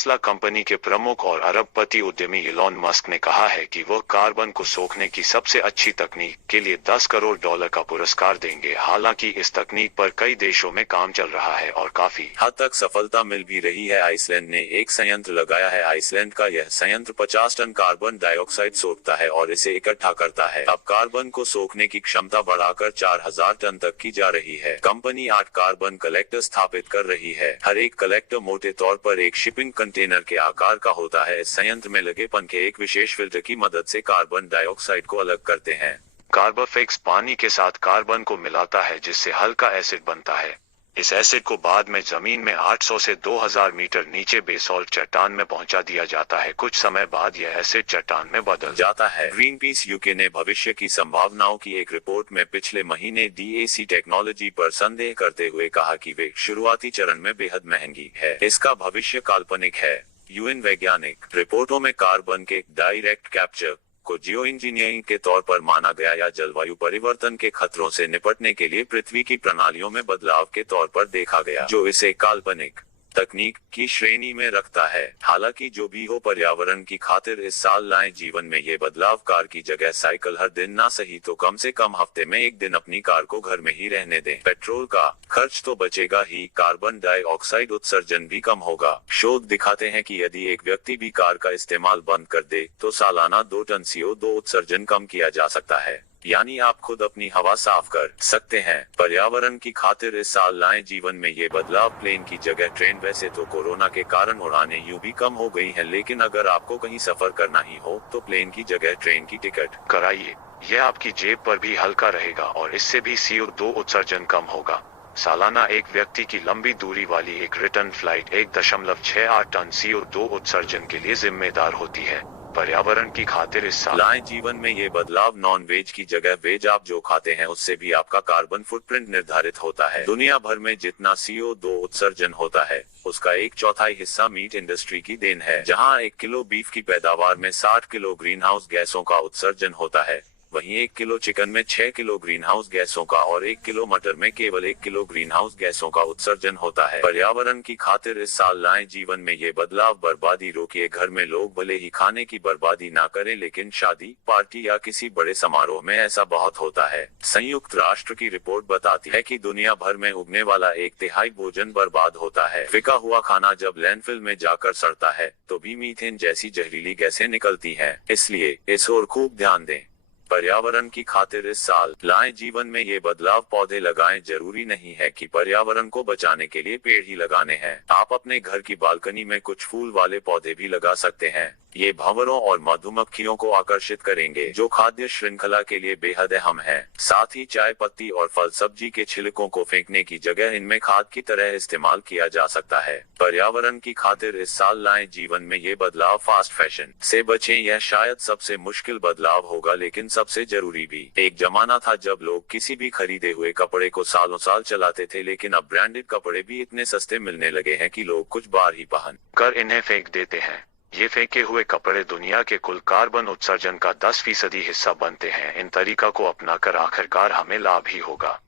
Tesla company के प्रमुख और अरबपति उद्यमी इलॉन मस्क ने कहा है कि वह कार्बन को सोखने की सबसे अच्छी तकनीक के लिए $10 करोड़ का पुरस्कार देंगे। हालांकि इस तकनीक पर कई देशों में काम चल रहा है और काफी हद तक सफलता मिल भी रही है। आइसलैंड ने एक संयंत्र लगाया है। आइसलैंड का यह संयंत्र 50 टन कार्बन डाइऑक्साइड सोखता है और इसे इकट्ठा करता है। अब कार्बन को सोखने की क्षमता बढ़ाकर 4000 टन तक की जा रही है। कंपनी 8 कार्बन कलेक्टर स्थापित कर रही है। हर एक कलेक्टर मोटे तौर पर एक शिपिंग कंटेनर के आकार का होता है। इस संयंत्र में लगे पंखे एक विशेष फिल्टर की मदद से कार्बन डाइऑक्साइड को अलग करते हैं। कार्बोफिक्स पानी के साथ कार्बन को मिलाता है जिससे हल्का एसिड बनता है। इस एसिड को बाद में जमीन में 800 से 2000 मीटर नीचे बेसॉल्ट चट्टान में पहुंचा दिया जाता है। कुछ समय बाद यह एसिड चट्टान में बदल जाता है। ग्रीनपीस यूके ने भविष्य की संभावनाओं की एक रिपोर्ट में पिछले महीने डीएसी टेक्नोलॉजी पर संदेह करते हुए कहा कि वे शुरुआती चरण में बेहद महंगी है। इसका भविष्य काल्पनिक है। यूएन वैज्ञानिक रिपोर्टों में कार्बन के डायरेक्ट कैप्चर को जियो इंजीनियरिंग के तौर पर माना गया या जलवायु परिवर्तन के खतरों से निपटने के लिए पृथ्वी की प्रणालियों में बदलाव के तौर पर देखा गया, जो इसे काल्पनिक तकनीक की श्रेणी में रखता है। हालांकि जो भी हो, पर्यावरण की खातिर इस साल लाएं जीवन में ये बदलाव। कार की जगह साइकिल, हर दिन ना सही तो कम से कम हफ्ते में एक दिन अपनी कार को घर में ही रहने दें। पेट्रोल का खर्च तो बचेगा ही, कार्बन डाइऑक्साइड उत्सर्जन भी कम होगा। शोध दिखाते हैं कि यदि एक व्यक्ति भी कार का इस्तेमाल बंद कर दे तो सालाना 2 टन CO2 उत्सर्जन कम किया जा सकता है। यानी आप खुद अपनी हवा साफ कर सकते हैं। पर्यावरण की खातिर इस साल लाएं जीवन में ये बदलाव। प्लेन की जगह ट्रेन। वैसे तो कोरोना के कारण उड़ानें यूं भी कम हो गई हैं, लेकिन अगर आपको कहीं सफर करना ही हो तो प्लेन की जगह ट्रेन की टिकट कराइए। यह आपकी जेब पर भी हल्का रहेगा और इससे भी CO2 उत्सर्जन कम होगा। सालाना एक व्यक्ति की लंबी दूरी वाली एक रिटर्न फ्लाइट 1.68 टन CO2 उत्सर्जन के लिए जिम्मेदार होती है। पर्यावरण की खातिर इस साल लाएं जीवन में ये बदलाव। नॉन वेज की जगह वेज। आप जो खाते हैं उससे भी आपका कार्बन फुटप्रिंट निर्धारित होता है। दुनिया भर में जितना CO2 उत्सर्जन होता है उसका 1/4 हिस्सा मीट इंडस्ट्री की देन है, जहां 1 किलो बीफ की पैदावार में 60 किलो ग्रीन हाउस गैसों का उत्सर्जन होता है। वहीं 1 किलो चिकन में 6 किलो ग्रीन हाउस गैसों का और 1 किलो मटर में केवल 1 किलो ग्रीन हाउस गैसों का उत्सर्जन होता है। पर्यावरण की खातिर इस साल लाएं जीवन में ये बदलाव। बर्बादी रोकिए। घर में लोग भले ही खाने की बर्बादी ना करें, लेकिन शादी, पार्टी या किसी बड़े समारोह में ऐसा बहुत होता है। संयुक्त राष्ट्र की रिपोर्ट बताती है कि दुनिया भर में उगने वाला 1/3 भोजन बर्बाद होता है। फेंका हुआ खाना जब लैंडफिल में जाकर सड़ता है तो भी मीथेन जैसी जहरीली गैसें निकलती हैं। इसलिए इस ओर खूब ध्यान दें। पर्यावरण की खातिर इस साल लाएं जीवन में ये बदलाव। पौधे लगाएं। जरूरी नहीं है कि पर्यावरण को बचाने के लिए पेड़ ही लगाने हैं। आप अपने घर की बालकनी में कुछ फूल वाले पौधे भी लगा सकते हैं। ये भंवरों और मधुमक्खियों को आकर्षित करेंगे, जो खाद्य श्रृंखला के लिए बेहद अहम है। साथ ही चाय पत्ती और फल सब्जी के छिलकों को फेंकने की जगह इनमें खाद की तरह इस्तेमाल किया जा सकता है। पर्यावरण की खातिर इस साल लाएं जीवन में ये बदलाव। फास्ट फैशन से बचें। यह शायद सबसे मुश्किल बदलाव होगा, लेकिन सबसे जरूरी भी। एक जमाना था जब लोग किसी भी खरीदे हुए कपड़े को सालों साल चलाते थे, लेकिन अब ब्रांडेड कपड़े भी इतने सस्ते मिलने लगे हैं कि लोग कुछ बार ही पहन कर इन्हें फेंक देते हैं। ये फेंके हुए कपड़े दुनिया के कुल कार्बन उत्सर्जन का 10% हिस्सा बनते हैं। इन तरीका को अपनाकर आखिरकार हमें लाभ ही होगा।